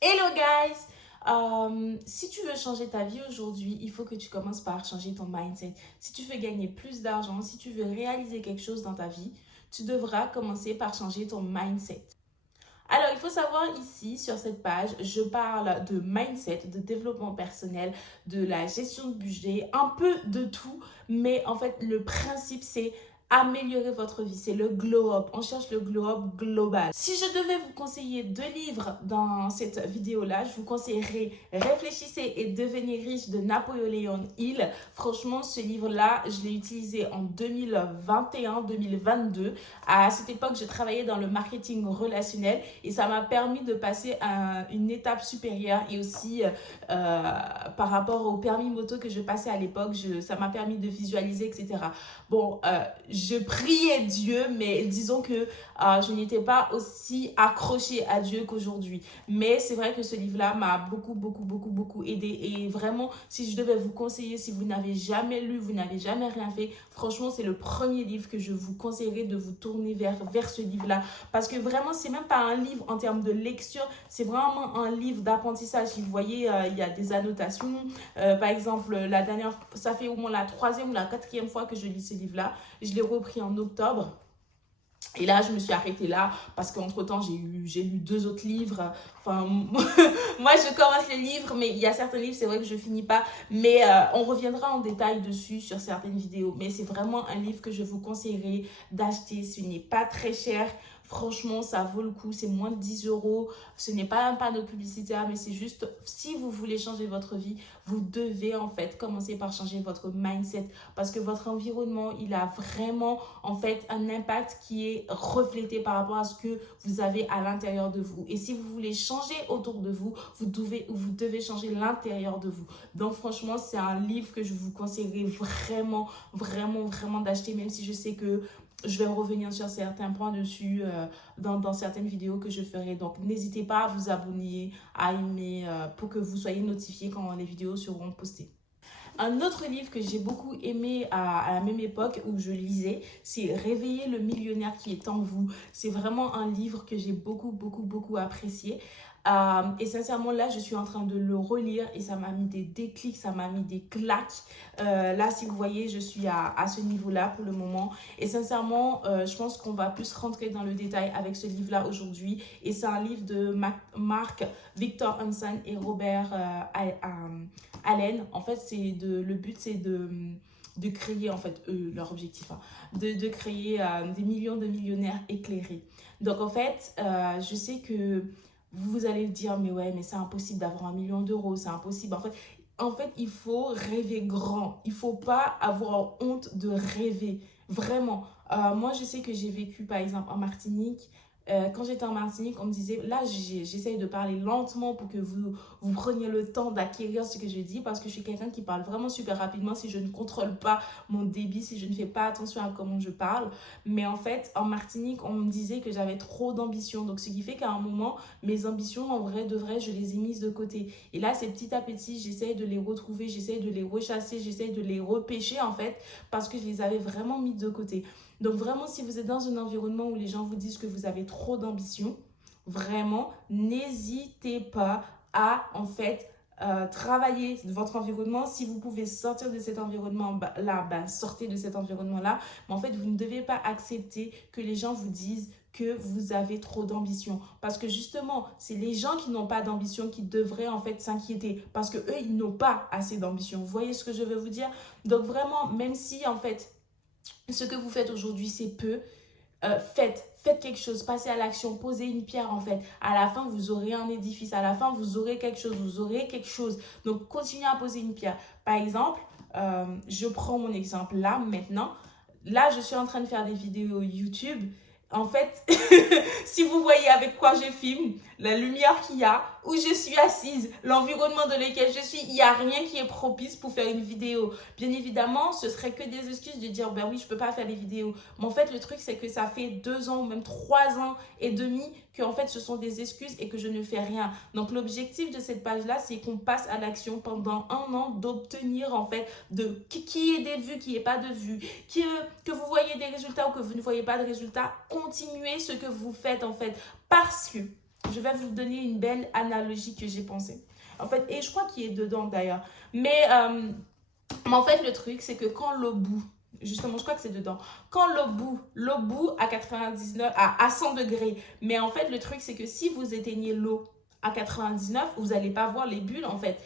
Hello guys! Si tu veux changer ta vie aujourd'hui, il faut que tu commences par changer ton mindset. Si tu veux gagner plus d'argent, si tu veux réaliser quelque chose dans ta vie, tu devras commencer par changer ton mindset. Alors, il faut savoir ici, sur cette page, je parle de mindset, de développement personnel, de la gestion de budget, un peu de tout. Mais en fait, le principe, c'est améliorer votre vie. C'est le glow up. On cherche le glow up global. Si je devais vous conseiller 2 livres dans cette vidéo-là, je vous conseillerais Réfléchissez et devenez riche de Napoléon Hill. Franchement, ce livre-là, je l'ai utilisé en 2021-2022. À cette époque, je travaillais dans le marketing relationnel et ça m'a permis de passer à une étape supérieure et aussi par rapport au permis moto que je passais à l'époque, ça m'a permis de visualiser, etc. Bon, je priais Dieu, mais disons que je n'étais pas aussi accrochée à Dieu qu'aujourd'hui. Mais c'est vrai que ce livre-là m'a beaucoup aidé. Et vraiment, si je devais vous conseiller, si vous n'avez jamais lu, vous n'avez jamais rien fait, franchement, c'est le premier livre que je vous conseillerais de vous tourner vers ce livre-là. Parce que vraiment, c'est même pas un livre en termes de lecture, c'est vraiment un livre d'apprentissage. Si vous voyez, il y a des annotations. Par exemple, ça fait au moins la 3e ou la 4e fois que je lis ce livre-là. Je l'ai repris en octobre. Et là, je me suis arrêtée là parce qu'entre-temps, j'ai lu 2 autres livres. Enfin, moi, je commence les livres, mais il y a certains livres, c'est vrai que je ne finis pas. Mais on reviendra en détail dessus sur certaines vidéos. Mais c'est vraiment un livre que je vous conseillerais d'acheter. Ce n'est pas très cher. Franchement, ça vaut le coup. C'est moins de 10 euros. Ce n'est pas un panneau publicitaire, mais c'est juste, si vous voulez changer votre vie, vous devez en fait commencer par changer votre mindset. Parce que votre environnement, il a vraiment en fait un impact qui est reflété par rapport à ce que vous avez à l'intérieur de vous. Et si vous voulez changer autour de vous, vous devez changer l'intérieur de vous. Donc franchement, c'est un livre que je vous conseillerais vraiment d'acheter, même si je sais que je vais revenir sur certains points dessus dans certaines vidéos que je ferai. Donc, n'hésitez pas à vous abonner, à aimer pour que vous soyez notifiés quand les vidéos seront postées. Un autre livre que j'ai beaucoup aimé à la même époque où je lisais, c'est Réveiller le millionnaire qui est en vous. C'est vraiment un livre que j'ai beaucoup apprécié. Et sincèrement, là, je suis en train de le relire et ça m'a mis des déclics, ça m'a mis des claques. Là, si vous voyez, je suis à ce niveau-là pour le moment. Et sincèrement, je pense qu'on va plus rentrer dans le détail avec ce livre-là aujourd'hui. Et c'est un livre de Mark Victor Hansen et Robert Allen. En fait, le but, c'est de créer, en fait, leur objectif, hein, de créer des millions de millionnaires éclairés. Donc, en fait, je sais que vous allez dire, mais ouais, mais c'est impossible d'avoir 1 million d'euros, c'est impossible. En fait, il faut rêver grand. Il ne faut pas avoir honte de rêver. Vraiment. Moi, je sais que j'ai vécu, par exemple, en Martinique. Quand j'étais en Martinique, on me disait, là, j'essaye de parler lentement pour que vous preniez le temps d'acquérir ce que je dis parce que je suis quelqu'un qui parle vraiment super rapidement si je ne contrôle pas mon débit, si je ne fais pas attention à comment je parle. Mais en fait, en Martinique, on me disait que j'avais trop d'ambition. Donc, ce qui fait qu'à un moment, mes ambitions, en vrai, de vrai, je les ai mises de côté. Et là, c'est petit à petit, j'essaye de les retrouver, j'essaye de les rechasser, j'essaye de les repêcher, en fait, parce que je les avais vraiment mis de côté. Donc vraiment, si vous êtes dans un environnement où les gens vous disent que vous avez trop d'ambition, vraiment, n'hésitez pas à, en fait, travailler votre environnement. Si vous pouvez sortir de cet environnement-là, sortez de cet environnement-là. Mais en fait, vous ne devez pas accepter que les gens vous disent que vous avez trop d'ambition. Parce que justement, c'est les gens qui n'ont pas d'ambition qui devraient en fait s'inquiéter. Parce que eux, ils n'ont pas assez d'ambition. Vous voyez ce que je veux vous dire? Donc vraiment, même si en fait, ce que vous faites aujourd'hui, c'est peu. Faites quelque chose, passez à l'action, posez une pierre en fait. À la fin, vous aurez un édifice. À la fin, vous aurez quelque chose, vous aurez quelque chose. Donc, continuez à poser une pierre. Par exemple, je prends mon exemple là, maintenant. Là, je suis en train de faire des vidéos YouTube. En fait, si vous voyez avec quoi je filme, la lumière qu'il y a, où je suis assise, l'environnement dans lequel je suis, il n'y a rien qui est propice pour faire une vidéo. Bien évidemment, ce serait que des excuses de dire, ben oui, je ne peux pas faire des vidéos. Mais en fait, le truc, c'est que ça fait 2 ans ou même 3 ans et demi que en fait, ce sont des excuses et que je ne fais rien. Donc, l'objectif de cette page-là, c'est qu'on passe à l'action pendant 1 an, d'obtenir en fait, de qui ait des vues, qui n'ait pas de vues, que vous voyez des résultats ou que vous ne voyez pas de résultats, continuez ce que vous faites en fait. Parce que je vais vous donner une belle analogie que j'ai pensée. En fait, et je crois qu'il est dedans d'ailleurs. Mais en fait, le truc, c'est que quand l'eau bout, justement, je crois que c'est dedans. Quand l'eau bout à 99, à 100 degrés. Mais en fait, le truc, c'est que si vous éteignez l'eau à 99, vous n'allez pas voir les bulles, en fait.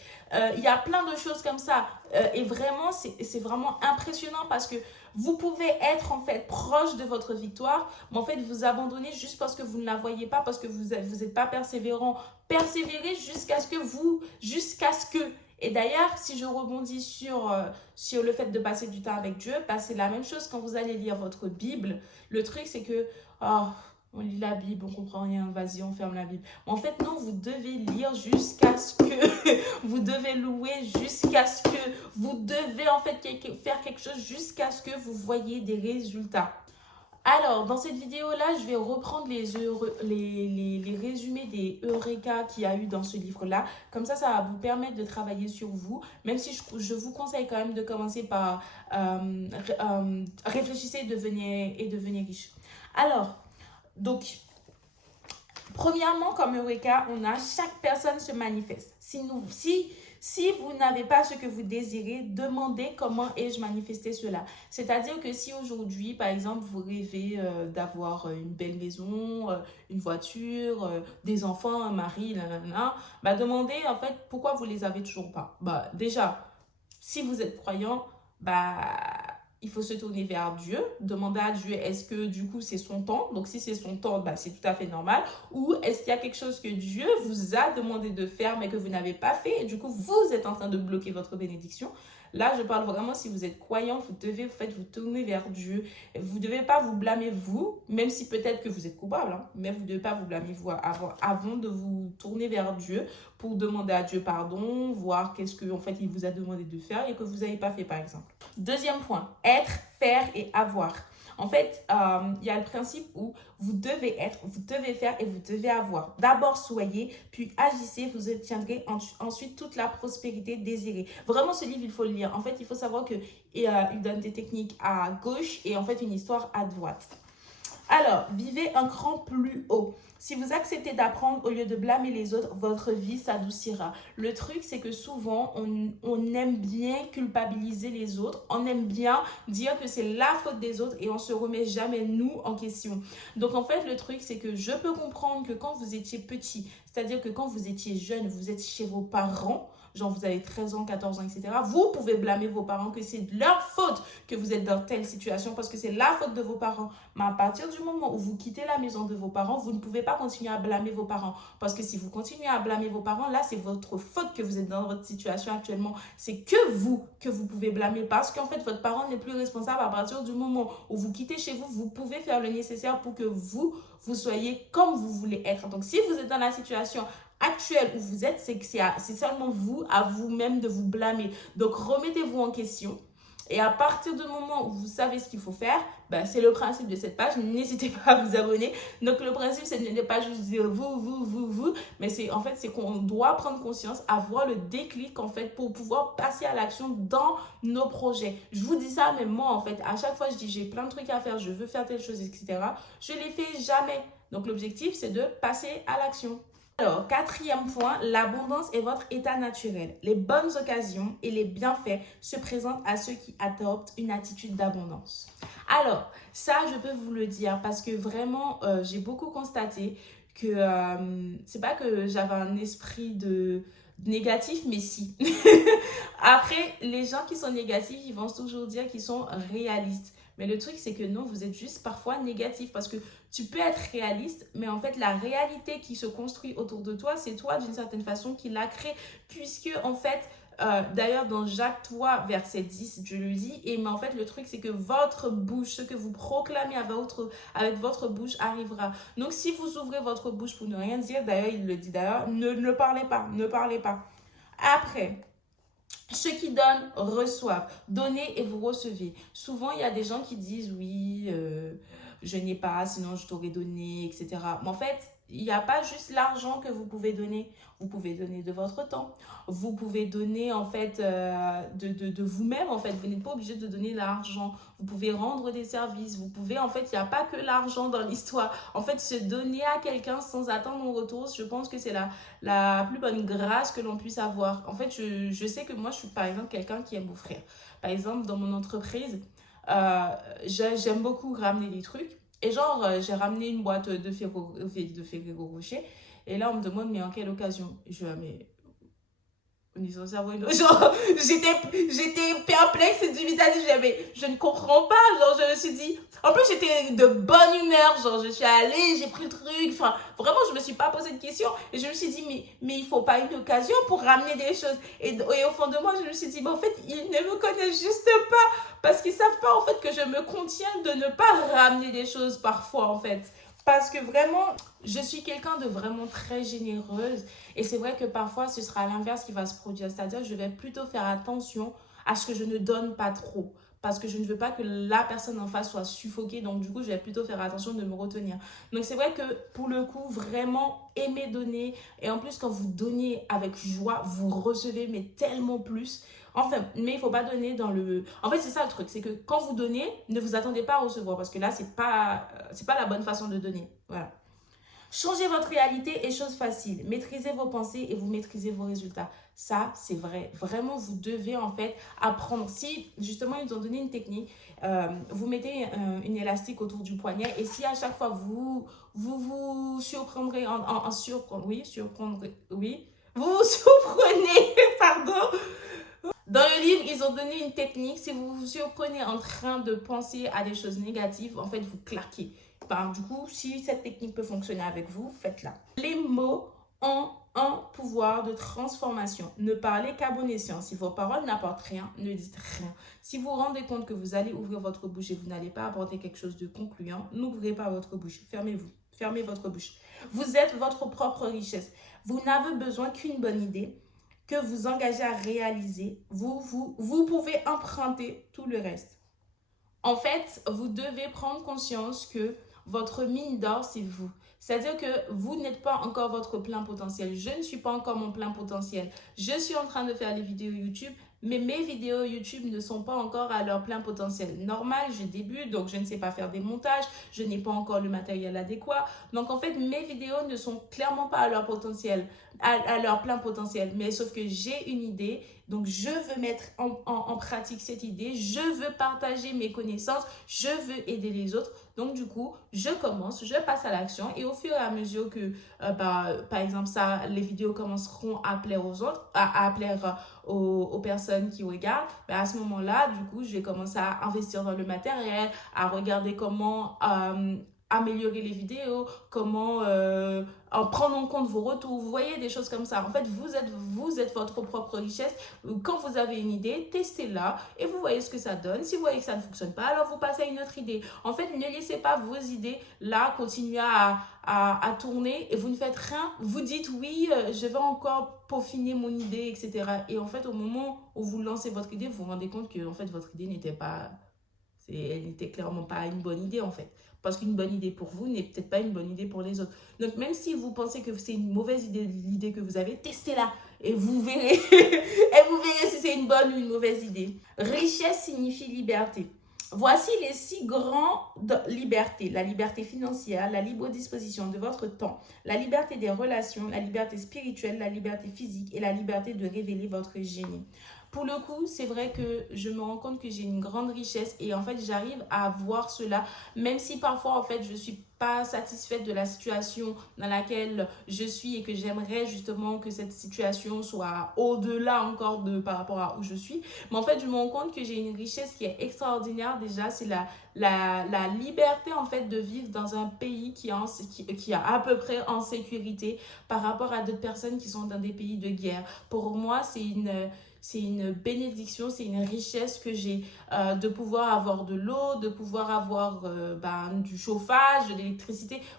Il y a plein de choses comme ça. Et vraiment, c'est vraiment impressionnant parce que vous pouvez être, en fait, proche de votre victoire, mais en fait, vous abandonnez juste parce que vous ne la voyez pas, parce que vous n'êtes pas persévérant. Persévérez jusqu'à ce que... Et d'ailleurs, si je rebondis sur le fait de passer du temps avec Dieu, bah, c'est la même chose quand vous allez lire votre Bible. Le truc, c'est que, oh, on lit la Bible, on comprend rien, vas-y, on ferme la Bible. En fait, non, vous devez lire jusqu'à ce que, vous devez louer jusqu'à ce que, vous devez en fait faire quelque chose jusqu'à ce que vous voyez des résultats. Alors, dans cette vidéo-là, je vais reprendre les résumés des Eureka qu'il y a eu dans ce livre-là. Comme ça va vous permettre de travailler sur vous, même si je vous conseille quand même de commencer par réfléchissez et devenir riche. Alors, donc, premièrement, comme Eureka, on a chaque personne se manifeste. Si vous n'avez pas ce que vous désirez, demandez comment ai-je manifesté cela. C'est-à-dire que si aujourd'hui, par exemple, vous rêvez d'avoir une belle maison, une voiture, des enfants, un mari, bah demandez en fait pourquoi vous les avez toujours pas. Bah déjà, si vous êtes croyant, bah il faut se tourner vers Dieu, demander à Dieu est-ce que du coup c'est son temps, donc si c'est son temps, bah, c'est tout à fait normal, ou est-ce qu'il y a quelque chose que Dieu vous a demandé de faire mais que vous n'avez pas fait et du coup vous êtes en train de bloquer votre bénédiction. Là, je parle vraiment si vous êtes croyant, vous devez vous tourner vers Dieu. Vous ne devez pas vous blâmer vous, même si peut-être que vous êtes coupable, hein, mais vous ne devez pas vous blâmer vous avant de vous tourner vers Dieu pour demander à Dieu pardon, voir qu'est-ce que en fait il vous a demandé de faire et que vous n'avez pas fait par exemple. Deuxième point, être, faire et avoir. En fait, il y a le principe où vous devez être, vous devez faire et vous devez avoir. D'abord, soyez, puis agissez, vous obtiendrez ensuite toute la prospérité désirée. Vraiment, ce livre, il faut le lire. En fait, il faut savoir qu'il donne des techniques à gauche et en fait une histoire à droite. Alors, vivez un cran plus haut. Si vous acceptez d'apprendre au lieu de blâmer les autres, votre vie s'adoucira. Le truc, c'est que souvent, on aime bien culpabiliser les autres. On aime bien dire que c'est la faute des autres et on ne se remet jamais nous en question. Donc, en fait, le truc, c'est que je peux comprendre que quand vous étiez petit, c'est-à-dire que quand vous étiez jeune, vous êtes chez vos parents, genre vous avez 13 ans, 14 ans, etc. Vous pouvez blâmer vos parents que c'est de leur faute que vous êtes dans telle situation parce que c'est la faute de vos parents. Mais à partir du moment où vous quittez la maison de vos parents, vous ne pouvez pas continuer à blâmer vos parents. Parce que si vous continuez à blâmer vos parents, là, c'est votre faute que vous êtes dans votre situation actuellement. C'est que vous pouvez blâmer parce qu'en fait, votre parent n'est plus responsable. À partir du moment où vous quittez chez vous, vous pouvez faire le nécessaire pour que vous soyez comme vous voulez être. Donc, si vous êtes dans la situation actuelle où vous êtes, c'est seulement vous, à vous-même de vous blâmer. Donc, remettez-vous en question. Et à partir du moment où vous savez ce qu'il faut faire, ben, c'est le principe de cette page. N'hésitez pas à vous abonner. Donc, le principe, c'est de ne pas juste dire vous, mais c'est qu'on doit prendre conscience, avoir le déclic, en fait, pour pouvoir passer à l'action dans nos projets. Je vous dis ça, mais moi, en fait, à chaque fois, je dis, j'ai plein de trucs à faire, je veux faire telle chose, etc. Je ne les fais jamais. Donc, l'objectif, c'est de passer à l'action. Alors, quatrième point, l'abondance est votre état naturel. Les bonnes occasions et les bienfaits se présentent à ceux qui adoptent une attitude d'abondance. Alors, ça, je peux vous le dire parce que vraiment, j'ai beaucoup constaté que c'est pas que j'avais un esprit de négatif, mais si. Après, les gens qui sont négatifs, ils vont toujours dire qu'ils sont réalistes. Mais le truc, c'est que non, vous êtes juste parfois négatif parce que tu peux être réaliste, mais en fait, la réalité qui se construit autour de toi, c'est toi d'une certaine façon qui l'a créée. Puisque, en fait, d'ailleurs, dans Jacques 3, verset 10, Dieu le dit, mais en fait, le truc, c'est que votre bouche, ce que vous proclamez avec votre bouche arrivera. Donc, si vous ouvrez votre bouche pour ne rien dire, d'ailleurs, il le dit d'ailleurs, ne parlez pas, ne parlez pas. Après, ceux qui donnent reçoivent. Donnez et vous recevez. Souvent, il y a des gens qui disent oui, je n'ai pas, sinon je t'aurais donné, etc. Mais en fait, il n'y a pas juste l'argent que vous pouvez donner. Vous pouvez donner de votre temps. Vous pouvez donner en fait de vous-même. En fait, vous n'êtes pas obligé de donner l'argent. Vous pouvez rendre des services. Vous pouvez, en fait, il n'y a pas que l'argent dans l'histoire. En fait, se donner à quelqu'un sans attendre un retour, je pense que c'est la plus bonne grâce que l'on puisse avoir. En fait, je sais que moi, je suis par exemple quelqu'un qui aime offrir. Par exemple, dans mon entreprise, j'aime beaucoup ramener des trucs. Et genre, j'ai ramené une boîte de Ferrero Rocher. Et là, on me demande, mais en quelle occasion? Je dis, ah, mais on est censé avoir une... Genre, j'étais perplexe et dubitative. Je ne comprends pas. Genre, je me suis dit... En plus, j'étais de bonne humeur. Genre, je suis allée, j'ai pris le truc. Enfin, vraiment, je me suis pas posé de questions. Et je me suis dit, mais il faut pas une occasion pour ramener des choses. Et au fond de moi, je me suis dit, mais en fait, ils ne me connaissent juste pas. Parce qu'ils savent pas, en fait, que je me contiens de ne pas ramener des choses parfois, en fait. Parce que vraiment, je suis quelqu'un de vraiment très généreuse. Et c'est vrai que parfois, ce sera l'inverse qui va se produire. C'est-à-dire, je vais plutôt faire attention à ce que je ne donne pas trop. Parce que je ne veux pas que la personne en face soit suffoquée. Donc, du coup, je vais plutôt faire attention de me retenir. Donc, c'est vrai que pour le coup, vraiment, aimer donner. Et en plus, quand vous donnez avec joie, vous recevez, mais tellement plus. Enfin, mais il ne faut pas donner dans le... En fait, c'est ça le truc. C'est que quand vous donnez, ne vous attendez pas à recevoir. Parce que là, c'est pas la bonne façon de donner. Voilà. Changez votre réalité est chose facile. Maîtrisez vos pensées et vous maîtrisez vos résultats. Ça, c'est vrai. Vraiment, vous devez en fait apprendre. Si justement, ils ont donné une technique, vous mettez une élastique autour du poignet et si à chaque fois vous surprendrez en surprendre, oui, vous vous surprenez, pardon. Dans le livre, ils ont donné une technique. Si vous vous surprenez en train de penser à des choses négatives, en fait, vous claquez. Du coup, si cette technique peut fonctionner avec vous, faites-la. Les mots ont un pouvoir de transformation. Ne parlez qu'à bon escient. Si vos paroles n'apportent rien, ne dites rien. Si vous vous rendez compte que vous allez ouvrir votre bouche et vous n'allez pas apporter quelque chose de concluant, n'ouvrez pas votre bouche. Fermez-vous. Fermez votre bouche. Vous êtes votre propre richesse. Vous n'avez besoin qu'une bonne idée que vous engagez à réaliser. Vous pouvez emprunter tout le reste. En fait, vous devez prendre conscience que votre mine d'or, c'est vous. C'est-à-dire que vous n'êtes pas encore votre plein potentiel. Je ne suis pas encore mon plein potentiel. Je suis en train de faire les vidéos YouTube, mais mes vidéos YouTube ne sont pas encore à leur plein potentiel. Normal, je débute, donc je ne sais pas faire des montages, je n'ai pas encore le matériel adéquat. Donc en fait, mes vidéos ne sont clairement pas à leur potentiel, à leur plein potentiel. Mais sauf que j'ai une idée, donc je veux mettre en pratique cette idée, je veux partager mes connaissances, je veux aider les autres. Donc du coup, je commence, je passe à l'action et au fur et à mesure que, par exemple, les vidéos commenceront à plaire aux autres, à plaire aux personnes qui regardent, à ce moment-là, du coup, je vais commencer à investir dans le matériel, à regarder comment améliorer les vidéos, comment en prendre en compte vos retours. Vous voyez, des choses comme ça. En fait, vous êtes votre propre richesse. Quand vous avez une idée, testez-la et vous voyez ce que ça donne. Si vous voyez que ça ne fonctionne pas, alors vous passez à une autre idée. En fait, ne laissez pas vos idées là continuer à tourner et vous ne faites rien. Vous dites oui, je vais encore peaufiner mon idée, etc. Et en fait, au moment où vous lancez votre idée, vous vous rendez compte que en fait, votre idée elle n'était clairement pas une bonne idée en fait. Parce qu'une bonne idée pour vous n'est peut-être pas une bonne idée pour les autres. Donc même si vous pensez que c'est une mauvaise idée, l'idée que vous avez, testez-la et vous verrez. Et vous verrez si c'est une bonne ou une mauvaise idée. Richesse signifie liberté. Voici les 6 grandes libertés. La liberté financière, la libre disposition de votre temps, la liberté des relations, la liberté spirituelle, la liberté physique et la liberté de révéler votre génie. Pour le coup, c'est vrai que je me rends compte que j'ai une grande richesse et en fait, j'arrive à voir cela, même si parfois, en fait, je ne suis pas satisfaite de la situation dans laquelle je suis et que j'aimerais justement que cette situation soit au-delà encore par rapport à où je suis. Mais en fait, je me rends compte que j'ai une richesse qui est extraordinaire. Déjà, c'est la liberté en fait de vivre dans un pays qui est à peu près en sécurité par rapport à d'autres personnes qui sont dans des pays de guerre. Pour moi, c'est une bénédiction, c'est une richesse que j'ai de pouvoir avoir de l'eau, de pouvoir avoir du chauffage, de l'électricité.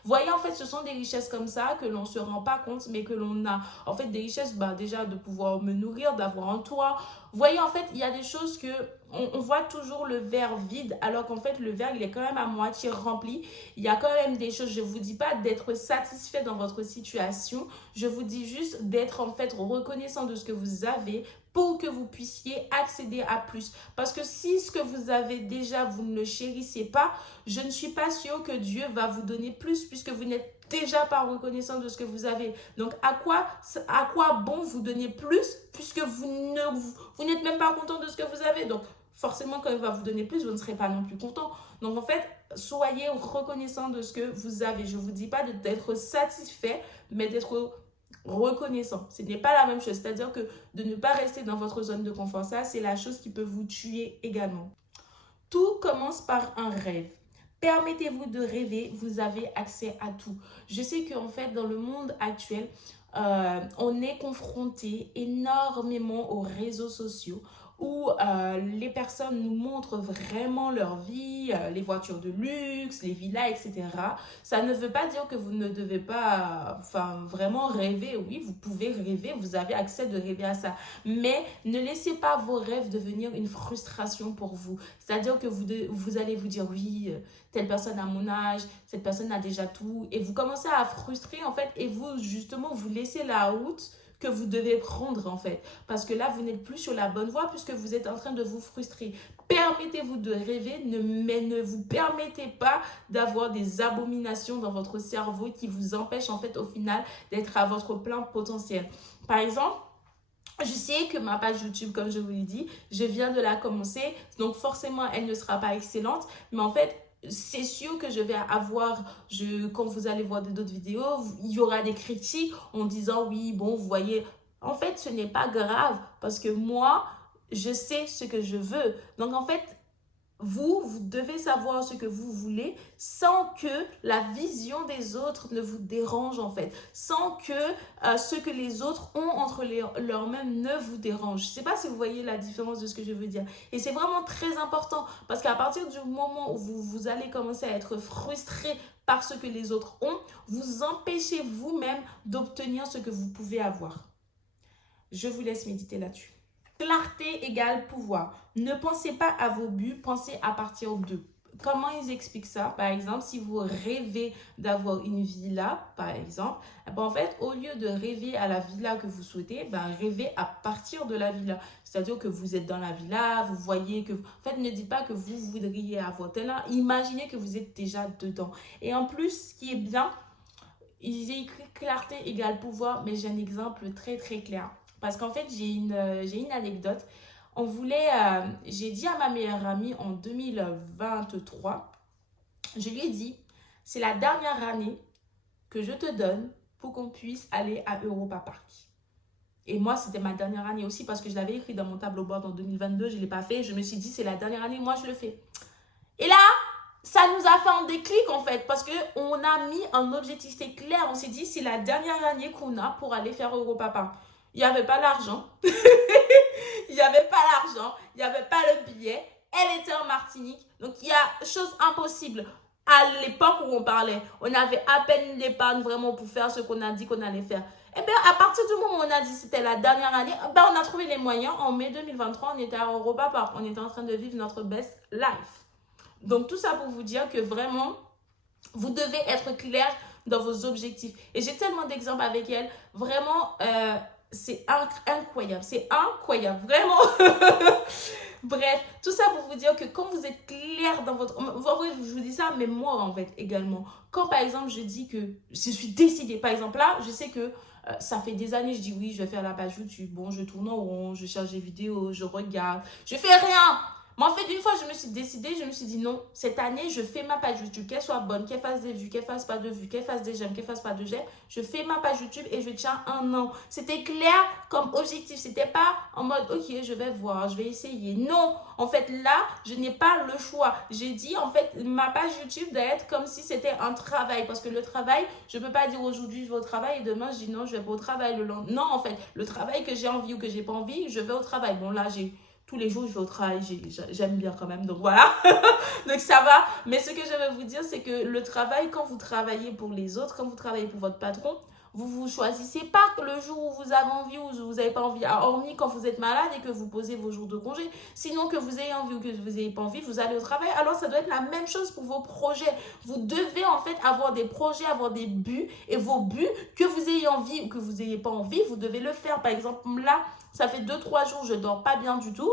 Vous voyez, en fait, ce sont des richesses comme ça que l'on ne se rend pas compte, mais que l'on a. En fait, des richesses, déjà, de pouvoir me nourrir, d'avoir un toit. Vous voyez, en fait, il y a des choses que on voit toujours le verre vide, alors qu'en fait, le verre, il est quand même à moitié rempli. Il y a quand même des choses. Je ne vous dis pas d'être satisfait dans votre situation. Je vous dis juste d'être en fait reconnaissant de ce que vous avez pour que vous puissiez accéder à plus. Parce que si ce que vous avez déjà, vous ne le chérissez pas, je ne suis pas sûre que Dieu va vous donner plus puisque vous n'êtes déjà pas reconnaissant de ce que vous avez. Donc, à quoi bon vous donner plus puisque vous n'êtes même pas content de ce que vous avez. Donc, forcément, quand il va vous donner plus, vous ne serez pas non plus content. Donc, en fait, soyez reconnaissant de ce que vous avez. Je ne vous dis pas d'être satisfait, mais d'être reconnaissant. Ce n'est pas la même chose. C'est-à-dire que de ne pas rester dans votre zone de confort, ça, c'est la chose qui peut vous tuer également. Tout commence par un rêve. Permettez-vous de rêver, vous avez accès à tout. Je sais qu'en fait, dans le monde actuel, on est confronté énormément aux réseaux sociaux où les personnes nous montrent vraiment leur vie, les voitures de luxe, les villas, etc. Ça ne veut pas dire que vous ne devez pas vraiment rêver. Oui, vous pouvez rêver, vous avez accès de rêver à ça. Mais ne laissez pas vos rêves devenir une frustration pour vous. C'est-à-dire que vous allez vous dire, oui, telle personne a mon âge, cette personne a déjà tout. Et vous commencez à frustrer, en fait, et vous, justement, vous laissez la route que vous devez prendre, en fait. Parce que là, vous n'êtes plus sur la bonne voie puisque vous êtes en train de vous frustrer. Permettez-vous de rêver, mais ne vous permettez pas d'avoir des abominations dans votre cerveau qui vous empêchent, en fait, au final, d'être à votre plein potentiel. Par exemple, je sais que ma page YouTube, comme je vous l'ai dit, je viens de la commencer. Donc, forcément, elle ne sera pas excellente. Mais en fait, c'est sûr que je vais avoir, quand vous allez voir d'autres vidéos, il y aura des critiques en disant, oui, bon, vous voyez. En fait, ce n'est pas grave parce que moi, je sais ce que je veux. Donc, en fait, vous devez savoir ce que vous voulez sans que la vision des autres ne vous dérange en fait. Sans que ce que les autres ont entre leurs mains ne vous dérange. Je ne sais pas si vous voyez la différence de ce que je veux dire. Et c'est vraiment très important parce qu'à partir du moment où vous allez commencer à être frustré par ce que les autres ont, vous empêchez vous-même d'obtenir ce que vous pouvez avoir. Je vous laisse méditer là-dessus. Clarté égale pouvoir. Ne pensez pas à vos buts, pensez à partir d'eux. Comment ils expliquent ça? Par exemple, si vous rêvez d'avoir une villa, par exemple, en fait, au lieu de rêver à la villa que vous souhaitez, rêvez à partir de la villa. C'est-à-dire que vous êtes dans la villa, vous voyez que... En fait, ne dites pas que vous voudriez avoir tel. Imaginez que vous êtes déjà dedans. Et en plus, ce qui est bien, ils ont écrit clarté égale pouvoir, mais j'ai un exemple très, très clair. Parce qu'en fait, j'ai une anecdote. J'ai dit à ma meilleure amie en 2023, je lui ai dit, c'est la dernière année que je te donne pour qu'on puisse aller à Europa Park. Et moi, c'était ma dernière année aussi parce que je l'avais écrit dans mon tableau bord en 2022, je ne l'ai pas fait. Je me suis dit, c'est la dernière année, moi je le fais. Et là, ça nous a fait un déclic en fait parce qu'on a mis un objectif, c'était clair. On s'est dit, c'est la dernière année qu'on a pour aller faire Europa Park. Il n'y avait pas l'argent. Il n'y avait pas l'argent. Il n'y avait pas le billet. Elle était en Martinique. Donc, il y a chose impossible. À l'époque où on parlait, on avait à peine l'épargne vraiment pour faire ce qu'on a dit qu'on allait faire. Et bien, à partir du moment où on a dit que c'était la dernière année, on a trouvé les moyens. En mai 2023, on était à Europa Park. On était en train de vivre notre best life. Donc, tout ça pour vous dire que vraiment, vous devez être clair dans vos objectifs. Et j'ai tellement d'exemples avec elle. Vraiment, c'est incroyable. C'est incroyable. Vraiment. Bref, tout ça pour vous dire que quand vous êtes clair dans votre... En vrai, je vous dis ça, mais moi, en fait, également. Quand, par exemple, je dis que je suis décidée. Par exemple, là, je sais que ça fait des années, je dis oui, je vais faire la page YouTube. Bon, je tourne en rond, je cherche des vidéos, je regarde. Je fais rien. Mais en fait, une fois, je me suis décidée, je me suis dit non, cette année, je fais ma page YouTube, qu'elle soit bonne, qu'elle fasse des vues, qu'elle fasse pas de vues, qu'elle fasse des j'aime, qu'elle fasse pas de j'aime. Je fais ma page YouTube et je tiens un an. C'était clair comme objectif. C'était pas en mode, ok, je vais voir, je vais essayer. Non, en fait, là, je n'ai pas le choix. J'ai dit, en fait, ma page YouTube doit être comme si c'était un travail. Parce que le travail, je peux pas dire aujourd'hui, je vais au travail et demain, je dis non, je vais pas au travail. Non, en fait, le travail que j'ai envie ou que j'ai pas envie, je vais au travail. Bon, là, tous les jours, je vais au travail, j'aime bien quand même, donc voilà, donc ça va. Mais ce que je veux vous dire, c'est que le travail, quand vous travaillez pour les autres, quand vous travaillez pour votre patron, Vous choisissez pas le jour où vous avez envie ou où vous n'avez pas envie, hormis quand vous êtes malade et que vous posez vos jours de congé. Sinon, que vous ayez envie ou que vous n'ayez pas envie, vous allez au travail. Alors, ça doit être la même chose pour vos projets. Vous devez en fait avoir des projets, avoir des buts, et vos buts, que vous ayez envie ou que vous n'ayez pas envie, vous devez le faire. Par exemple, là, ça fait 2-3 jours, je dors pas bien du tout.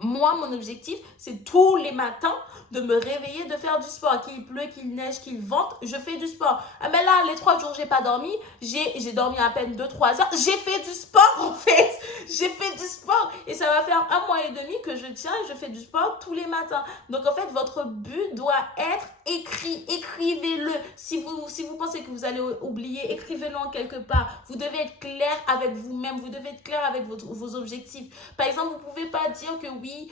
Moi, mon objectif, c'est tous les matins de me réveiller, de faire du sport. Qu'il pleut, qu'il neige, qu'il vente, je fais du sport. Ah mais là, les 3 jours, j'ai pas dormi. J'ai dormi à peine 2-3 heures. J'ai fait du sport, en fait. J'ai fait du sport. Et ça va faire 1 mois et demi que je tiens et je fais du sport tous les matins. Donc, en fait, votre but doit être écrit. Écrivez-le. Si vous pensez que vous allez oublier, écrivez-le en quelque part. Vous devez être clair avec vous-même. Vous devez être clair avec vos objectifs. Par exemple, vous pouvez pas dire que oui,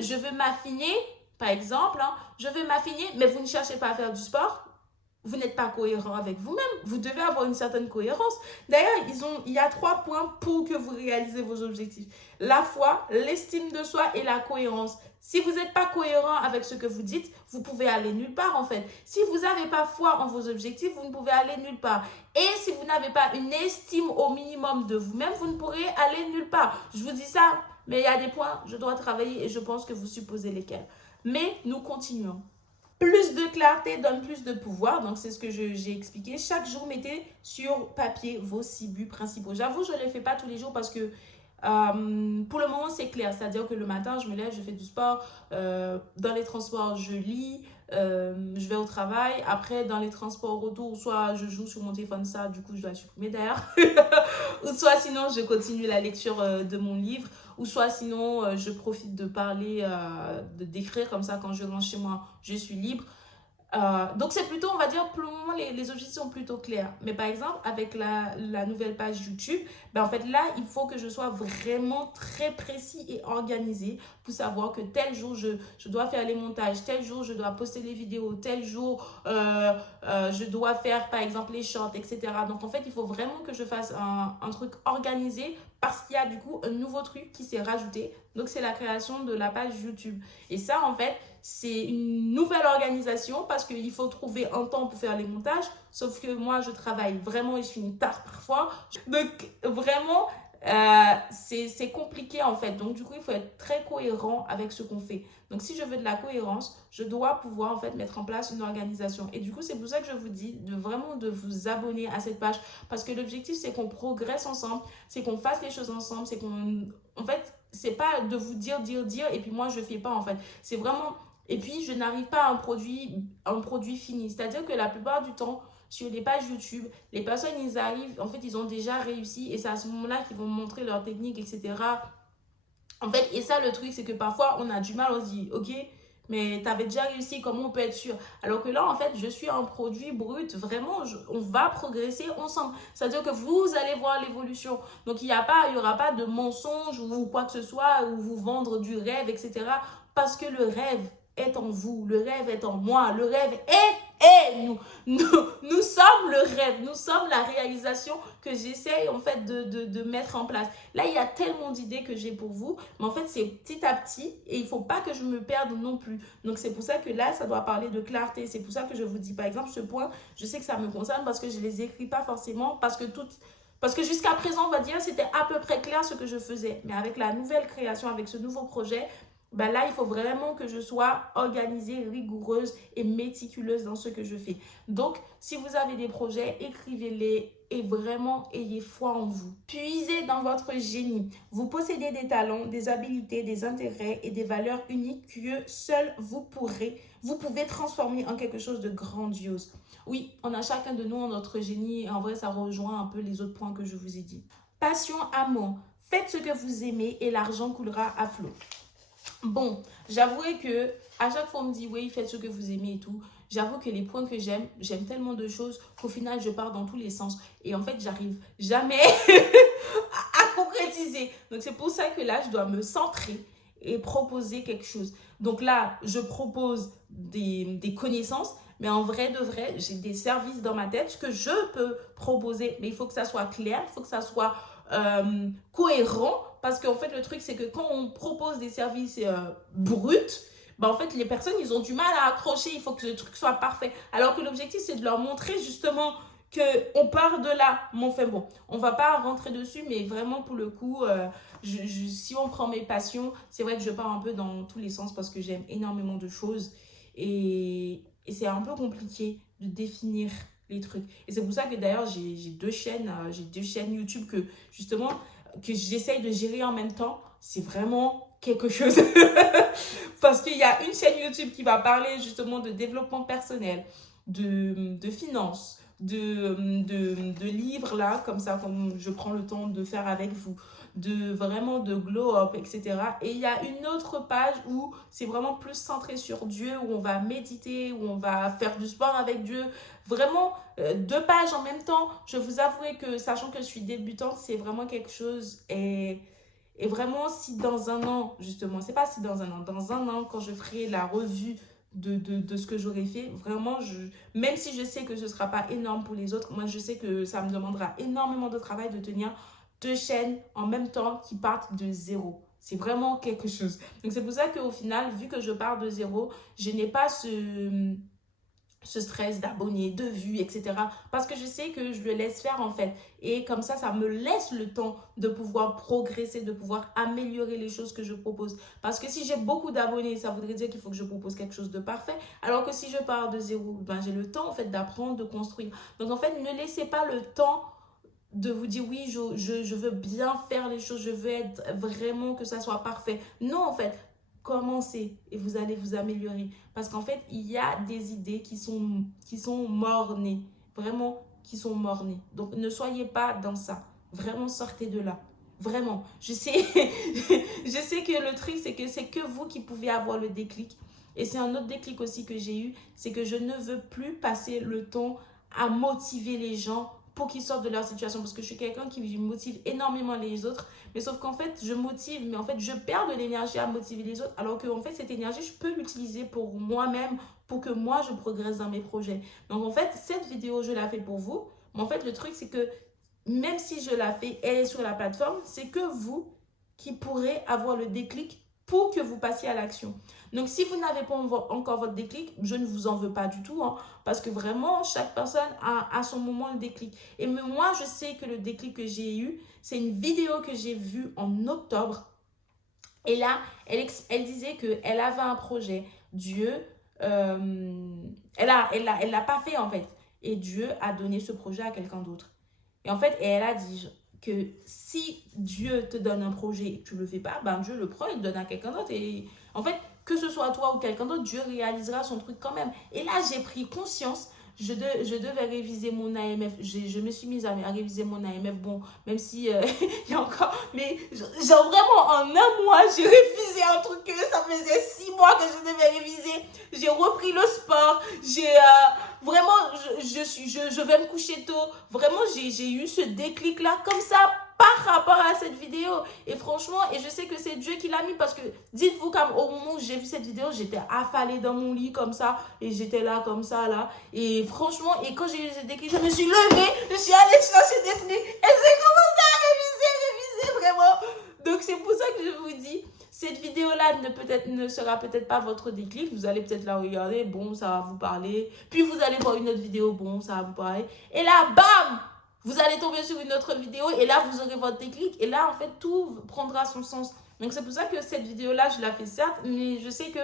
je veux m'affiner. Par exemple, hein, je veux m'affiner, mais vous ne cherchez pas à faire du sport. Vous n'êtes pas cohérent avec vous-même. Vous devez avoir une certaine cohérence. D'ailleurs, il y a 3 points pour que vous réalisez vos objectifs. La foi, l'estime de soi et la cohérence. Si vous n'êtes pas cohérent avec ce que vous dites, vous pouvez aller nulle part en fait. Si vous n'avez pas foi en vos objectifs, vous ne pouvez aller nulle part. Et si vous n'avez pas une estime au minimum de vous-même, vous ne pourrez aller nulle part. Je vous dis ça, mais il y a des points, je dois travailler et je pense que vous supposez lesquels. Mais nous continuons. Plus de clarté donne plus de pouvoir. Donc, c'est ce que j'ai expliqué. Chaque jour, mettez sur papier vos 6 buts principaux. J'avoue, je ne les fais pas tous les jours parce que pour le moment, c'est clair. C'est-à-dire que le matin, je me lève, je fais du sport. Dans les transports, je lis. Je vais au travail. Après, dans les transports retour, soit je joue sur mon téléphone, ça, du coup, je dois le supprimer d'ailleurs. Ou soit sinon, je continue la lecture de mon livre. Ou soit sinon, je profite de parler, d'écrire comme ça quand je rentre chez moi, je suis libre. Donc c'est plutôt, on va dire, pour le moment, les objectifs sont plutôt clairs. Mais par exemple, avec la nouvelle page YouTube, ben en fait là, il faut que je sois vraiment très précis et organisé pour savoir que tel jour, je dois faire les montages, tel jour, je dois poster les vidéos, tel jour, je dois faire par exemple les shorts, etc. Donc en fait, il faut vraiment que je fasse un truc organisé parce qu'il y a du coup un nouveau truc qui s'est rajouté. Donc c'est la création de la page YouTube. Et ça, en fait, c'est une nouvelle organisation parce qu'il faut trouver un temps pour faire les montages. Sauf que moi, je travaille vraiment et je finis tard parfois. Donc, vraiment, c'est compliqué en fait. Donc, du coup, il faut être très cohérent avec ce qu'on fait. Donc, si je veux de la cohérence, je dois pouvoir en fait mettre en place une organisation. Et du coup, c'est pour ça que je vous dis de vous abonner à cette page. Parce que l'objectif, c'est qu'on progresse ensemble, c'est qu'on fasse les choses ensemble, c'est qu'on... En fait, c'est pas de vous dire et puis moi, je fais pas en fait. C'est vraiment... Et puis, je n'arrive pas à un produit fini. C'est-à-dire que la plupart du temps, sur les pages YouTube, les personnes, ils arrivent, en fait, ils ont déjà réussi et c'est à ce moment-là qu'ils vont montrer leur technique, etc. En fait, et ça, le truc, c'est que parfois, on a du mal, on se dit, ok, mais tu avais déjà réussi, comment on peut être sûr? Alors que là, en fait, je suis un produit brut, vraiment, on va progresser ensemble. C'est-à-dire que vous allez voir l'évolution. Donc, il y aura pas de mensonge ou quoi que ce soit, ou vous vendre du rêve, etc. Parce que le rêve est en vous, le rêve est en moi, le rêve est nous sommes le rêve, nous sommes la réalisation que j'essaye en fait de mettre en place. Là, il y a tellement d'idées que j'ai pour vous, mais en fait, c'est petit à petit et il ne faut pas que je me perde non plus. Donc, c'est pour ça que là, ça doit parler de clarté. C'est pour ça que je vous dis, par exemple, ce point, je sais que ça me concerne parce que je ne les écris pas forcément, parce que jusqu'à présent, on va dire, c'était à peu près clair ce que je faisais. Mais avec la nouvelle création, avec ce nouveau projet, ben là, il faut vraiment que je sois organisée, rigoureuse et méticuleuse dans ce que je fais. Donc, si vous avez des projets, écrivez-les et vraiment ayez foi en vous. Puisez dans votre génie. Vous possédez des talents, des habiletés, des intérêts et des valeurs uniques que seul vous pouvez transformer en quelque chose de grandiose. Oui, on a chacun de nous notre génie et en vrai, ça rejoint un peu les autres points que je vous ai dit. Passion, amour. Faites ce que vous aimez et l'argent coulera à flot. Bon, j'avoue que à chaque fois on me dit oui, faites ce que vous aimez et tout. J'avoue que les points que j'aime tellement de choses qu'au final je pars dans tous les sens. Et en fait, j'arrive jamais à concrétiser. Donc c'est pour ça que là, je dois me centrer et proposer quelque chose. Donc là, je propose des connaissances, mais en vrai de vrai, j'ai des services dans ma tête que je peux proposer. Mais il faut que ça soit clair, il faut que ça soit cohérent. Parce qu'en fait, le truc, c'est que quand on propose des services bruts, ben en fait, les personnes, ils ont du mal à accrocher. Il faut que le truc soit parfait. Alors que l'objectif, c'est de leur montrer justement qu'on part de là. Mais enfin bon, on va pas rentrer dessus, mais vraiment pour le coup, si on prend mes passions, c'est vrai que je pars un peu dans tous les sens parce que j'aime énormément de choses et c'est un peu compliqué de définir les trucs. Et c'est pour ça que d'ailleurs, j'ai deux chaînes YouTube que justement, que j'essaye de gérer en même temps. C'est vraiment quelque chose. Parce qu'il y a une chaîne YouTube qui va parler justement de développement personnel, de finances, de livres là, comme ça, comme je prends le temps de faire avec vous, de vraiment de glow up, etc. Et il y a une autre page où c'est vraiment plus centré sur Dieu, où on va méditer, où on va faire du sport avec Dieu. Vraiment, deux pages en même temps. Je vous avouerai que, sachant que je suis débutante, c'est vraiment quelque chose. Et vraiment, si dans un an, justement, c'est pas si dans un an, quand je ferai la revue de ce que j'aurais fait, vraiment, même si je sais que ce ne sera pas énorme pour les autres, moi, je sais que ça me demandera énormément de travail de tenir deux chaînes en même temps qui partent de zéro. C'est vraiment quelque chose. Donc, c'est pour ça qu'au final, vu que je pars de zéro, je n'ai pas ce stress d'abonnés, de vues, etc. Parce que je sais que je le laisse faire en fait. Et comme ça me laisse le temps de pouvoir progresser, de pouvoir améliorer les choses que je propose. Parce que si j'ai beaucoup d'abonnés, ça voudrait dire qu'il faut que je propose quelque chose de parfait. Alors que si je pars de zéro, ben, j'ai le temps en fait d'apprendre, de construire. Donc en fait, ne laissez pas le temps de vous dire oui, je veux bien faire les choses, je veux être vraiment que ça soit parfait. Non, en fait, commencez et vous allez vous améliorer. Parce qu'en fait, il y a des idées qui sont mort-nées. Vraiment, qui sont mort-nées. Donc, ne soyez pas dans ça. Vraiment, sortez de là. Vraiment. Je sais, je sais que le truc, c'est que vous qui pouvez avoir le déclic. Et c'est un autre déclic aussi que j'ai eu, c'est que je ne veux plus passer le temps à motiver les gens pour qu'ils sortent de leur situation. Parce que je suis quelqu'un qui motive énormément les autres. Mais sauf qu'en fait, je motive, mais en fait, je perds de l'énergie à motiver les autres. Alors que en fait, cette énergie, je peux l'utiliser pour moi-même, pour que moi, je progresse dans mes projets. Donc en fait, cette vidéo, je la fais pour vous. Mais en fait, le truc, c'est que même si je la fais, elle est sur la plateforme, c'est que vous qui pourrez avoir le déclic pour que vous passiez à l'action. Donc, si vous n'avez pas encore votre déclic, je ne vous en veux pas du tout, hein, parce que vraiment, chaque personne a son moment le déclic. Et moi, je sais que le déclic que j'ai eu, c'est une vidéo que j'ai vue en octobre. Et là, elle disait qu'elle avait un projet. Dieu, elle l'a pas fait en fait. Et Dieu a donné ce projet à quelqu'un d'autre. Et en fait, elle a dit que si Dieu te donne un projet et que tu ne le fais pas, ben Dieu le prend et le donne à quelqu'un d'autre. Et en fait, que ce soit toi ou quelqu'un d'autre, Dieu réalisera son truc quand même. Et là, j'ai pris conscience. Je devais réviser mon AMF. Je me suis mise à réviser mon AMF. Bon, même si il y a encore... Mais genre vraiment, en un mois, j'ai révisé un truc que ça faisait 6 mois que je devais réviser. J'ai repris le sport. Vraiment, je vais me coucher tôt. Vraiment, j'ai eu ce déclic-là comme ça par rapport à cette vidéo. Et franchement, et je sais que c'est Dieu qui l'a mis parce que dites-vous qu'au moment où j'ai vu cette vidéo, j'étais affalée dans mon lit comme ça et j'étais là comme ça là. Et franchement, et quand j'ai eu ce déclic, je me suis levée, je suis allée chercher des trucs et j'ai commencé à réviser vraiment. Donc c'est pour ça que je vous dis, cette vidéo-là ne sera peut-être pas votre déclic. Vous allez peut-être la regarder, bon, ça va vous parler. Puis vous allez voir une autre vidéo, bon, ça va vous parler. Et là, bam! Vous allez tomber sur une autre vidéo et là, vous aurez votre déclic. Et là, en fait, tout prendra son sens. Donc, c'est pour ça que cette vidéo-là, je la fais certes, mais je sais que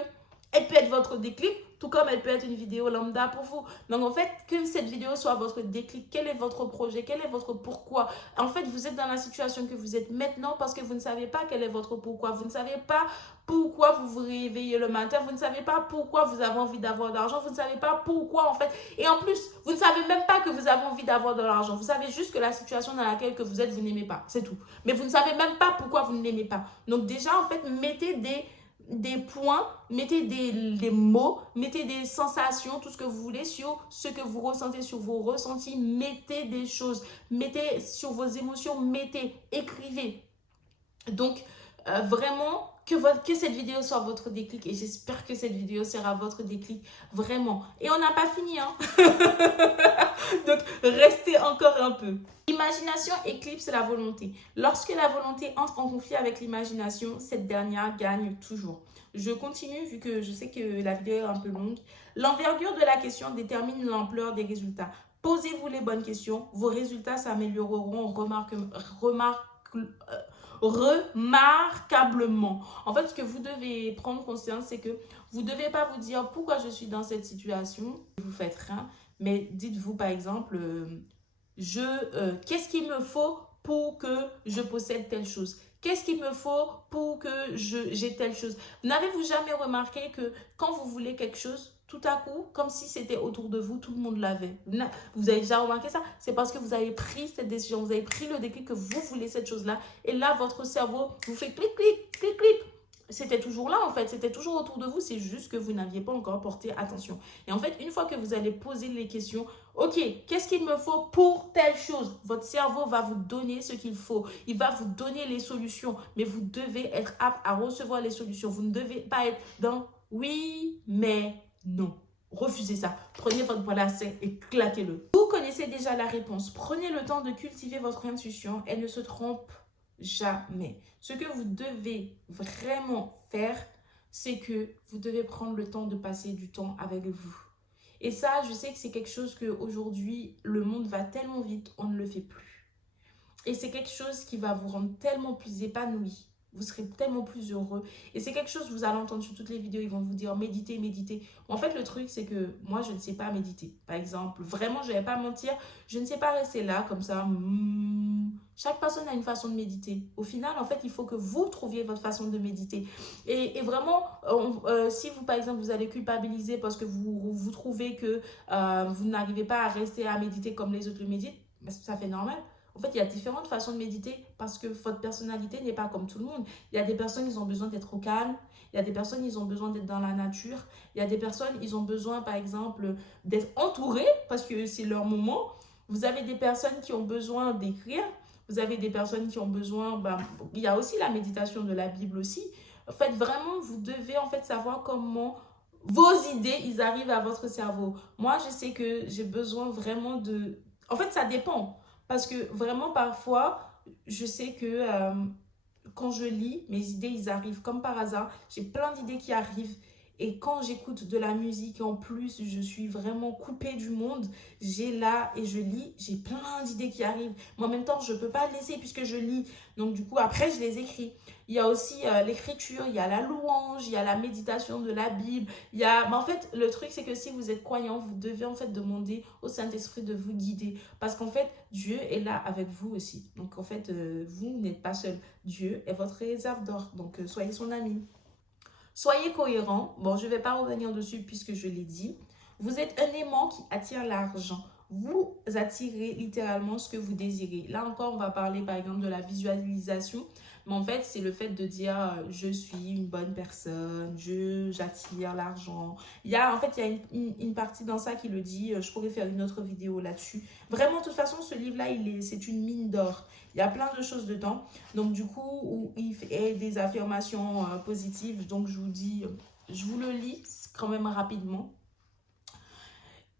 elle peut être votre déclic, tout comme elle peut être une vidéo lambda pour vous. Donc, en fait, que cette vidéo soit votre déclic. Quel est votre projet? Quel est votre pourquoi? En fait, vous êtes dans la situation que vous êtes maintenant parce que vous ne savez pas quel est votre pourquoi. Vous ne savez pas pourquoi vous vous réveillez le matin. Vous ne savez pas pourquoi vous avez envie d'avoir de l'argent. Vous ne savez pas pourquoi, en fait. Et en plus, vous ne savez même pas que vous avez envie d'avoir de l'argent. Vous savez juste que la situation dans laquelle que vous êtes, vous n'aimez pas. C'est tout. Mais vous ne savez même pas pourquoi vous ne l'aimez pas. Donc, déjà, en fait, mettez des points, mettez des mots, mettez des sensations, tout ce que vous voulez sur ce que vous ressentez, sur vos ressentis, mettez des choses, mettez sur vos émotions, mettez, écrivez. Donc, vraiment, que cette vidéo soit votre déclic et j'espère que cette vidéo sera votre déclic, vraiment. Et on n'a pas fini, hein. Donc, restez encore un peu. L'imagination éclipse la volonté. Lorsque la volonté entre en conflit avec l'imagination, cette dernière gagne toujours. Je continue vu que je sais que la vidéo est un peu longue. L'envergure de la question détermine l'ampleur des résultats. Posez-vous les bonnes questions, vos résultats s'amélioreront remarquablement. En fait, ce que vous devez prendre conscience, c'est que vous ne devez pas vous dire pourquoi je suis dans cette situation, vous faites rien, mais dites-vous par exemple, qu'est-ce qu'il me faut pour que je possède telle chose? Qu'est-ce qu'il me faut pour que j'ai telle chose? N'avez-vous jamais remarqué que quand vous voulez quelque chose, tout à coup, comme si c'était autour de vous, tout le monde l'avait? Vous avez déjà remarqué ça? C'est parce que vous avez pris cette décision, vous avez pris le déclic que vous voulez cette chose-là. Et là, votre cerveau vous fait clic, clic, clic, clic. C'était toujours là en fait, c'était toujours autour de vous, c'est juste que vous n'aviez pas encore porté attention. Et en fait, une fois que vous allez poser les questions, ok, qu'est-ce qu'il me faut pour telle chose? Votre cerveau va vous donner ce qu'il faut, il va vous donner les solutions, mais vous devez être apte à recevoir les solutions. Vous ne devez pas être dans oui, mais non. Refusez ça. Prenez votre bracelet et claquez-le. Vous connaissez déjà la réponse. Prenez le temps de cultiver votre intuition. Elle ne se trompe jamais. Ce que vous devez vraiment faire, c'est que vous devez prendre le temps de passer du temps avec vous. Et ça, je sais que c'est quelque chose qu'aujourd'hui, le monde va tellement vite, on ne le fait plus. Et c'est quelque chose qui va vous rendre tellement plus épanoui. Vous serez tellement plus heureux. Et c'est quelque chose, vous allez entendre sur toutes les vidéos, ils vont vous dire méditer, méditer. En fait, le truc, c'est que moi, je ne sais pas méditer. Par exemple, vraiment, je ne vais pas mentir, je ne sais pas rester là comme ça. Chaque personne a une façon de méditer. Au final, en fait, il faut que vous trouviez votre façon de méditer. Et vraiment, si vous, par exemple, vous allez culpabiliser parce que vous trouvez que vous n'arrivez pas à rester à méditer comme les autres le méditent, ça fait normal. En fait, il y a différentes façons de méditer parce que votre personnalité n'est pas comme tout le monde. Il y a des personnes, ils ont besoin d'être au calme. Il y a des personnes, ils ont besoin d'être dans la nature. Il y a des personnes, ils ont besoin, par exemple, d'être entourés parce que c'est leur moment. Vous avez des personnes qui ont besoin d'écrire. Vous avez des personnes qui ont besoin... il y a aussi la méditation de la Bible aussi. En fait, vraiment, vous devez en fait savoir comment vos idées, ils arrivent à votre cerveau. Moi, je sais que j'ai besoin vraiment de... En fait, ça dépend. Parce que vraiment, parfois, je sais que quand je lis, mes idées, ils arrivent comme par hasard. J'ai plein d'idées qui arrivent. Et quand j'écoute de la musique, en plus, je suis vraiment coupée du monde. J'ai là et je lis, j'ai plein d'idées qui arrivent. Mais en même temps, je ne peux pas laisser puisque je lis. Donc du coup, après, je les écris. Il y a aussi l'écriture, il y a la louange, il y a la méditation de la Bible. Il y a... Mais en fait, le truc, c'est que si vous êtes croyant, vous devez en fait demander au Saint-Esprit de vous guider. Parce qu'en fait, Dieu est là avec vous aussi. Donc en fait, vous n'êtes pas seul. Dieu est votre réserve d'or. Donc soyez son ami. Soyez cohérent. Bon, je ne vais pas revenir dessus puisque je l'ai dit. Vous êtes un aimant qui attire l'argent. Vous attirez littéralement ce que vous désirez. Là encore, on va parler par exemple de la visualisation. Mais en fait, c'est le fait de dire je suis une bonne personne, j'attire l'argent. Il y a une partie dans ça qui le dit. Je pourrais faire une autre vidéo là-dessus. Vraiment, de toute façon, ce livre-là, c'est une mine d'or. Il y a plein de choses dedans. Donc, du coup, il fait des affirmations positives. Donc, je vous dis, je vous le lis quand même rapidement.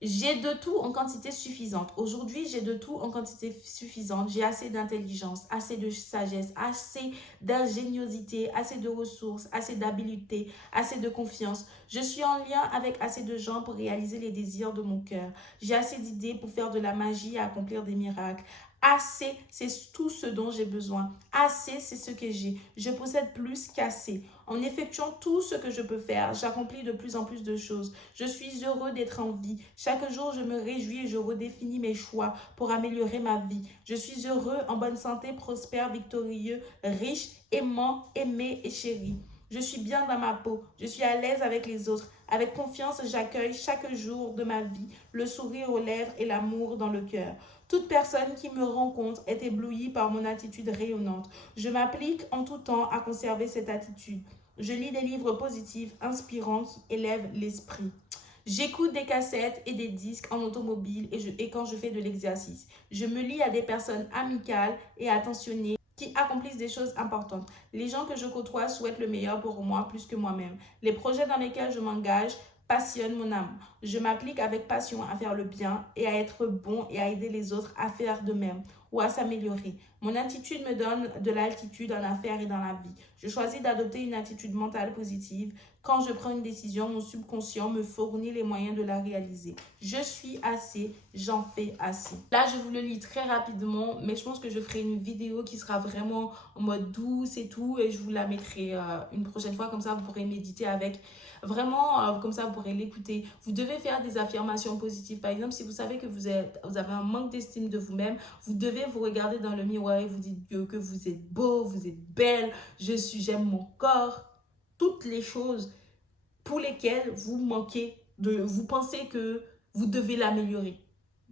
J'ai de tout en quantité suffisante. Aujourd'hui, j'ai de tout en quantité suffisante. J'ai assez d'intelligence, assez de sagesse, assez d'ingéniosité, assez de ressources, assez d'habileté, assez de confiance. Je suis en lien avec assez de gens pour réaliser les désirs de mon cœur. J'ai assez d'idées pour faire de la magie et accomplir des miracles. Assez, c'est tout ce dont j'ai besoin. Assez, c'est ce que j'ai. Je possède plus qu'assez. En effectuant tout ce que je peux faire, j'accomplis de plus en plus de choses. Je suis heureux d'être en vie. Chaque jour, je me réjouis et je redéfinis mes choix pour améliorer ma vie. Je suis heureux, en bonne santé, prospère, victorieux, riche, aimant, aimé et chéri. Je suis bien dans ma peau. Je suis à l'aise avec les autres. Avec confiance, j'accueille chaque jour de ma vie le sourire aux lèvres et l'amour dans le cœur. Toute personne qui me rencontre est éblouie par mon attitude rayonnante. Je m'applique en tout temps à conserver cette attitude. Je lis des livres positifs, inspirants, qui élèvent l'esprit. J'écoute des cassettes et des disques en automobile et quand je fais de l'exercice. Je me lie à des personnes amicales et attentionnées qui accomplissent des choses importantes. Les gens que je côtoie souhaitent le meilleur pour moi plus que moi-même. Les projets dans lesquels je m'engage passionne mon âme. Je m'applique avec passion à faire le bien et à être bon et à aider les autres à faire de même ou à s'améliorer. Mon attitude me donne de l'altitude en affaires et dans la vie. Je choisis d'adopter une attitude mentale positive. Quand je prends une décision, mon subconscient me fournit les moyens de la réaliser. Je suis assez, j'en fais assez. Là, je vous le lis très rapidement, mais je pense que je ferai une vidéo qui sera vraiment en mode douce et tout. Et je vous la mettrai une prochaine fois, comme ça vous pourrez méditer avec. Vraiment, comme ça vous pourrez l'écouter. Vous devez faire des affirmations positives. Par exemple, si vous savez que vous avez un manque d'estime de vous-même, vous devez vous regarder dans le miroir et vous dire que vous êtes beau, vous êtes belle, j'aime mon corps. Toutes les choses pour lesquelles vous manquez, vous pensez que vous devez l'améliorer.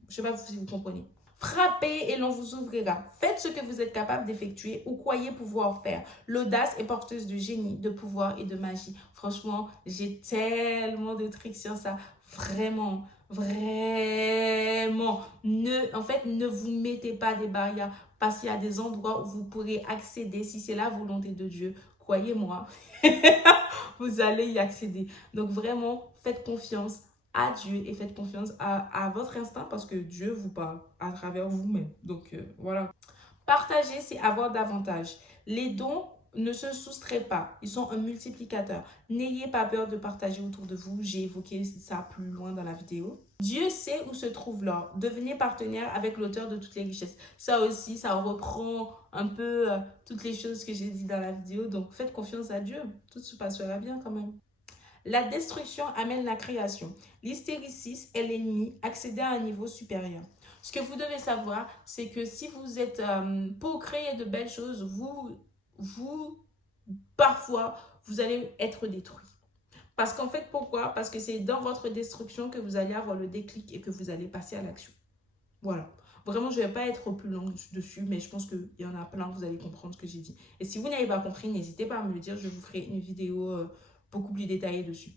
Je ne sais pas si vous comprenez. Frappez et l'on vous ouvrira. Faites ce que vous êtes capable d'effectuer ou croyez pouvoir faire. L'audace est porteuse de génie, de pouvoir et de magie. Franchement, j'ai tellement de trucs sur ça. Vraiment, vraiment. Ne vous mettez pas des barrières parce qu'il y a des endroits où vous pourrez accéder si c'est la volonté de Dieu. Croyez-moi, vous allez y accéder. Donc vraiment, faites confiance à Dieu et faites confiance à votre instinct parce que Dieu vous parle à travers vous-même. Donc voilà. Partager, c'est avoir davantage. Les dons ne se soustraient pas. Ils sont un multiplicateur. N'ayez pas peur de partager autour de vous. J'ai évoqué ça plus loin dans la vidéo. Dieu sait où se trouve l'or. Devenez partenaire avec l'auteur de toutes les richesses. Ça aussi, ça reprend un peu toutes les choses que j'ai dit dans la vidéo. Donc, faites confiance à Dieu. Tout se passera bien quand même. La destruction amène la création. L'hystéricisme est l'ennemi. Accéder à un niveau supérieur. Ce que vous devez savoir, c'est que si vous êtes pour créer de belles choses, parfois, vous allez être détruit. Parce qu'en fait, pourquoi? Parce que c'est dans votre destruction que vous allez avoir le déclic et que vous allez passer à l'action. Voilà. Vraiment, je ne vais pas être plus longue dessus, mais je pense qu'il y en a plein, vous allez comprendre ce que j'ai dit. Et si vous n'avez pas compris, n'hésitez pas à me le dire, je vous ferai une vidéo beaucoup plus détaillée dessus.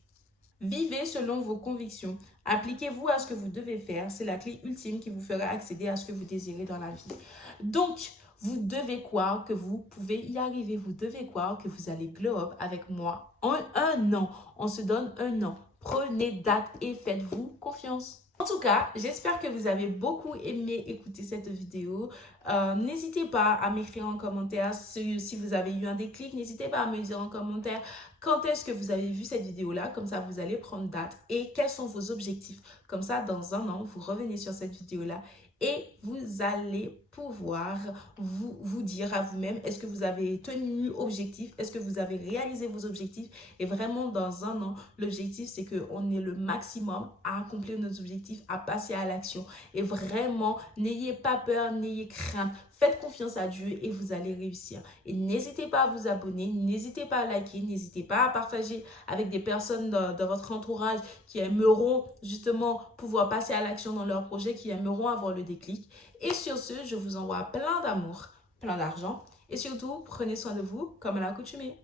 Vivez selon vos convictions. Appliquez-vous à ce que vous devez faire. C'est la clé ultime qui vous fera accéder à ce que vous désirez dans la vie. Donc, vous devez croire que vous pouvez y arriver. Vous devez croire que vous allez glow up avec moi en un an. On se donne un an. Prenez date et faites-vous confiance. En tout cas, j'espère que vous avez beaucoup aimé écouter cette vidéo. N'hésitez pas à m'écrire en commentaire si vous avez eu un déclic. N'hésitez pas à me dire en commentaire quand est-ce que vous avez vu cette vidéo-là. Comme ça, vous allez prendre date et quels sont vos objectifs. Comme ça, dans un an, vous revenez sur cette vidéo-là et vous allez pouvoir vous dire à vous-même, est-ce que vous avez tenu objectif, est-ce que vous avez réalisé vos objectifs. Et vraiment, dans un an, l'objectif, c'est qu'on ait le maximum à accomplir nos objectifs, à passer à l'action. Et vraiment, n'ayez pas peur, n'ayez crainte. Faites confiance à Dieu et vous allez réussir. Et n'hésitez pas à vous abonner, n'hésitez pas à liker, n'hésitez pas à partager avec des personnes de votre entourage qui aimeront justement pouvoir passer à l'action dans leur projet, qui aimeront avoir le déclic. Et sur ce, je vous envoie plein d'amour, plein d'argent et surtout, prenez soin de vous comme à l'accoutumée.